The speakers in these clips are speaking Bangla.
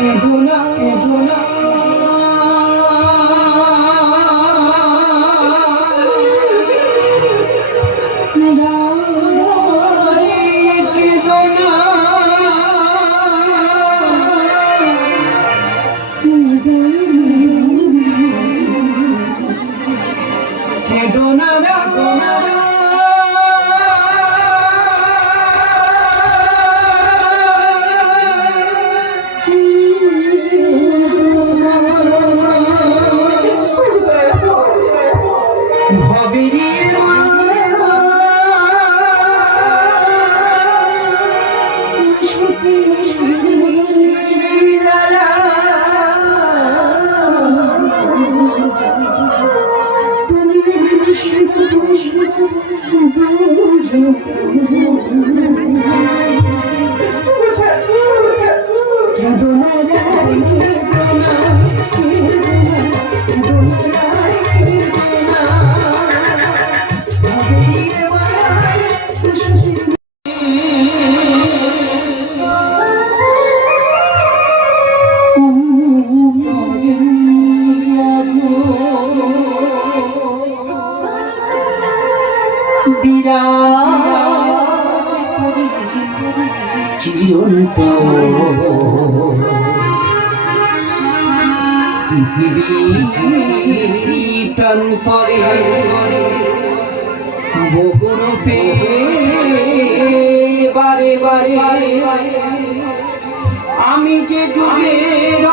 也不能，也不能。প্রান্তরে বহুরূপে বারে বারে আমি যে যুগের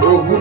বহু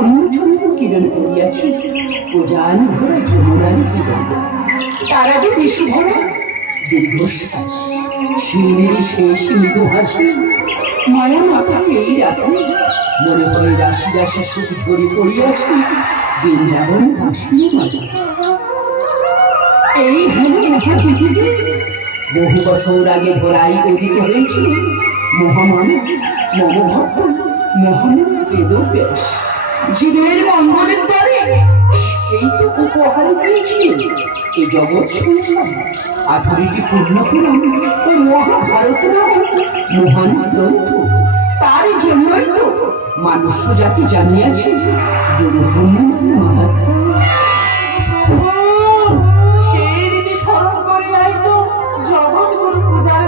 অনুচন্দ্র কিরণ করিয়াছে। ও জান ভরা যমুনার বিদম্ব তার আগে বেশি ভরা দীর্ঘশ্বাস। শিউরের শেষ মৃদু হাসি মায়া মাথা এই রাতে মনে হয় রাশি রাশি সুখ ধরে পড়িয়াছে বৃন্দাবন বাসিনী মাঝে। এই হল মহাপৃথিবী বহু বছর আগে ধরাই উদিত হয়েছিল মহামানব মমভক্ত বেদ বেদব্যাস। জীবের মঙ্গলের দ্বারে সেই তো উপহার দিয়েছিল। এই জগৎ সংসার আঠারোটি পূর্ণপুরাণ ও মহাভারত নামক মহান গ্রন্থ। তার জন্যই তো মানুষ জাতি জানিয়াছে, গুরু ব্রহ্ম মাহাত্ম। সেই রীতি স্মরণ করে নাই তো জগৎগুরু পূজার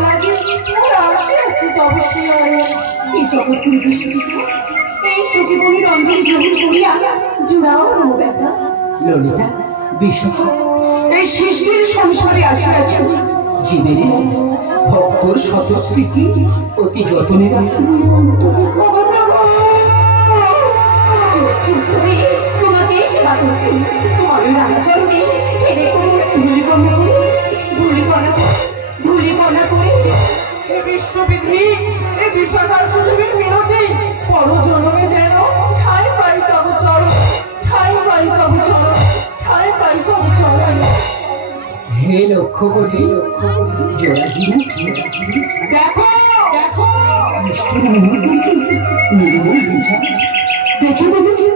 লাগে মোরা আসিয়াছি তবে সে আর এই জগৎগুরু বিশ্বজিৎ এই সখী বলি রঞ্জন গ্রহণ করিয়া জুড়াও মনো ললিতা বিশ্বকে এই সৃষ্টির অতি যতনে এ বিশ্ববিধি, এ বিশ্বকাল লক্ষ্য কোটি জোড়াগিরি দেখো দেখো। বিচার দেখে দেখে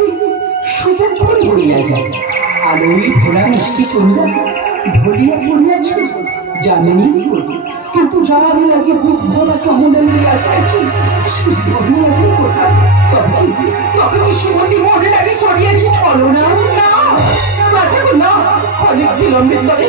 সুতক্ষণ পড়িয়া যায়। আলোই ভোলা মিষ্টি চন্দ্রা ঢলিয়া পড়িয়াছে জানেনি বলি কিন্তু যারা লাগে বুক ভরা কমলে নিয়ে আসিয়াছি সেই মনে লাগে কোথায় তবে তবে কি শ্রীমতী মনে লাগে করিয়াছি ছলো না। না ক্ষণিক বিলম্বের তরে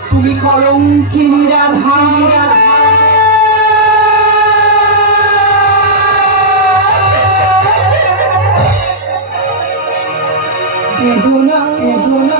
তুমি কলঙ্কিনী রাধা বেদনা বেদনা।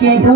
কেঁদো